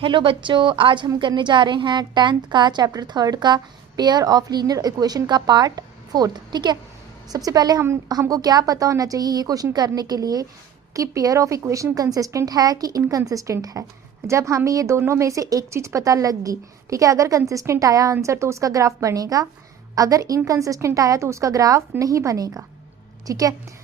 Hello बच्चों, आज हम करने जा रहे हैं 10th का चैप्टर 3 का पेयर ऑफ लीनियर इक्वेशन का पार्ट 4। ठीक है। सबसे पहले हमको क्या पता होना चाहिए ये क्वेश्चन करने के लिए कि पेयर ऑफ इक्वेशन कंसिस्टेंट है कि इनकंसिस्टेंट है। जब हमें ये दोनों में से एक चीज़ पता लग गई, ठीक है, अगर कंसिस्टेंट आया आंसर तो उसका ग्राफ बनेगा, अगर इनकंसिस्टेंट आया तो उसका ग्राफ नहीं बनेगा। ठीक है।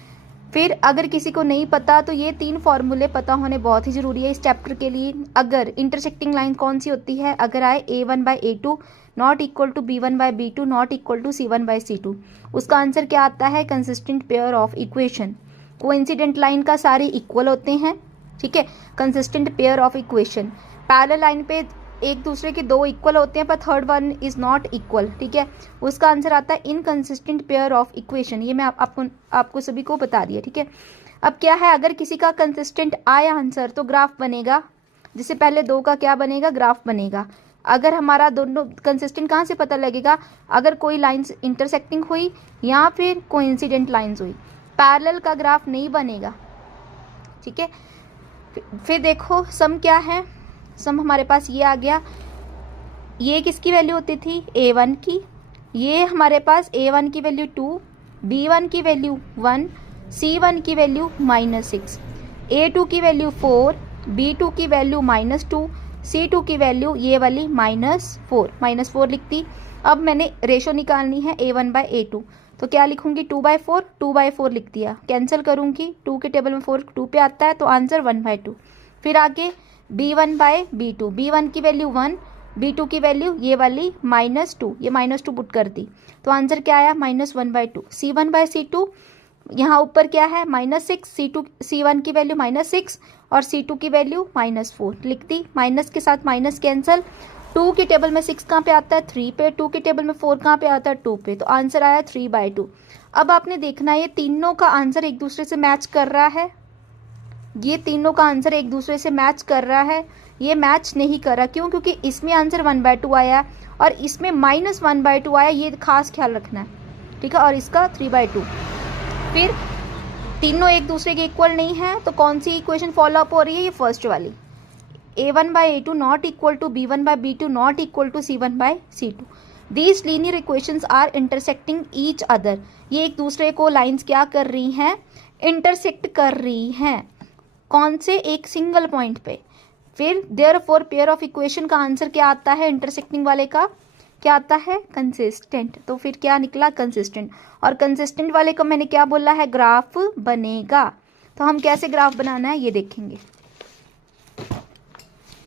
फिर अगर किसी को नहीं पता तो ये 3 फॉर्मूले पता होने बहुत ही ज़रूरी है इस चैप्टर के लिए। अगर इंटरसेक्टिंग लाइन कौन सी होती है, अगर आए a1/a2 not equal to b1/b2 not equal to c1/c2, उसका आंसर क्या आता है? Consistent pair of equation. Coincident line का सारे इक्वल होते हैं, ठीक है, consistent pair of equation. Parallel line पे एक दूसरे के दो इक्वल होते हैं पर third one is not equal, ठीक है, उसका आंसर आता है इनकंसिस्टेंट पेयर ऑफ इक्वेशन। ये मैं आपको सभी को बता दिया। ठीक है। अब क्या है, अगर किसी का कंसिस्टेंट आया आंसर तो ग्राफ बनेगा, जिससे पहले दो का क्या बनेगा? ग्राफ बनेगा। अगर हमारा दोनों कंसिस्टेंट कहाँ से पता लगेगा? अगर कोई लाइंस इंटरसेक्टिंग हुई या फिर कोइंसिडेंट लाइंस हुई, पैरेलल का ग्राफ नहीं बनेगा। ठीक है। फिर देखो सम क्या है, सम हमारे पास ये आ गया। ये किसकी वैल्यू होती थी? a1 की। ये हमारे पास a1 की वैल्यू 2, b1 की वैल्यू 1, c1 की वैल्यू -6, a2 की वैल्यू 4, b2 की वैल्यू -2, c2 की वैल्यू ये वाली -4 लिखती। अब मैंने रेशो निकालनी है a1/a2, तो क्या लिखूंगी? 2/4 लिख दिया। कैंसिल करूंगी, 2 के टेबल में 4 2 पे आता है तो आंसर 1/2। फिर आगे b1/b2, b1 की वैल्यू 1, b2 की वैल्यू ये वाली -2, ये -2 पुट कर दी तो आंसर क्या आया? -1/2। c1/c2 यहाँ ऊपर क्या है? -6, c1 की वैल्यू -6 और c2 की वैल्यू -4 लिख दी। माइनस के साथ माइनस कैंसल। 2 के टेबल में 6 कहाँ पे आता है? 3 पे। 2 के टेबल में 4 कहाँ पे आता है? 2 पे। तो आंसर आया 3/2। अब आपने देखना है ये तीनों का आंसर एक दूसरे से मैच कर रहा है, ये तीनों का आंसर एक दूसरे से मैच कर रहा है। ये मैच नहीं कर रहा, क्यों? क्योंकि इसमें आंसर 1/2 आया और इसमें -1/2 आया, ये खास ख्याल रखना है। ठीक है। और इसका 3/2। फिर तीनों एक दूसरे के इक्वल नहीं है तो कौन सी इक्वेशन फॉलो अप हो रही है? ये फर्स्ट वाली, a1/a2 not equal to b1/b2 not equal to c1/c2। These linear equations are intersecting each other. ये एक दूसरे को लाइंस क्या कर रही हैं? इंटरसेक्ट कर रही हैं। कौन से? एक सिंगल पॉइंट पे। फिर देयरफॉर पेयर ऑफ इक्वेशन का आंसर क्या आता है? इंटरसेक्टिंग वाले का क्या आता है? कंसिस्टेंट। तो फिर क्या निकला? कंसिस्टेंट। और कंसिस्टेंट वाले को मैंने क्या बोला है? ग्राफ बनेगा। तो हम कैसे ग्राफ बनाना है ये देखेंगे।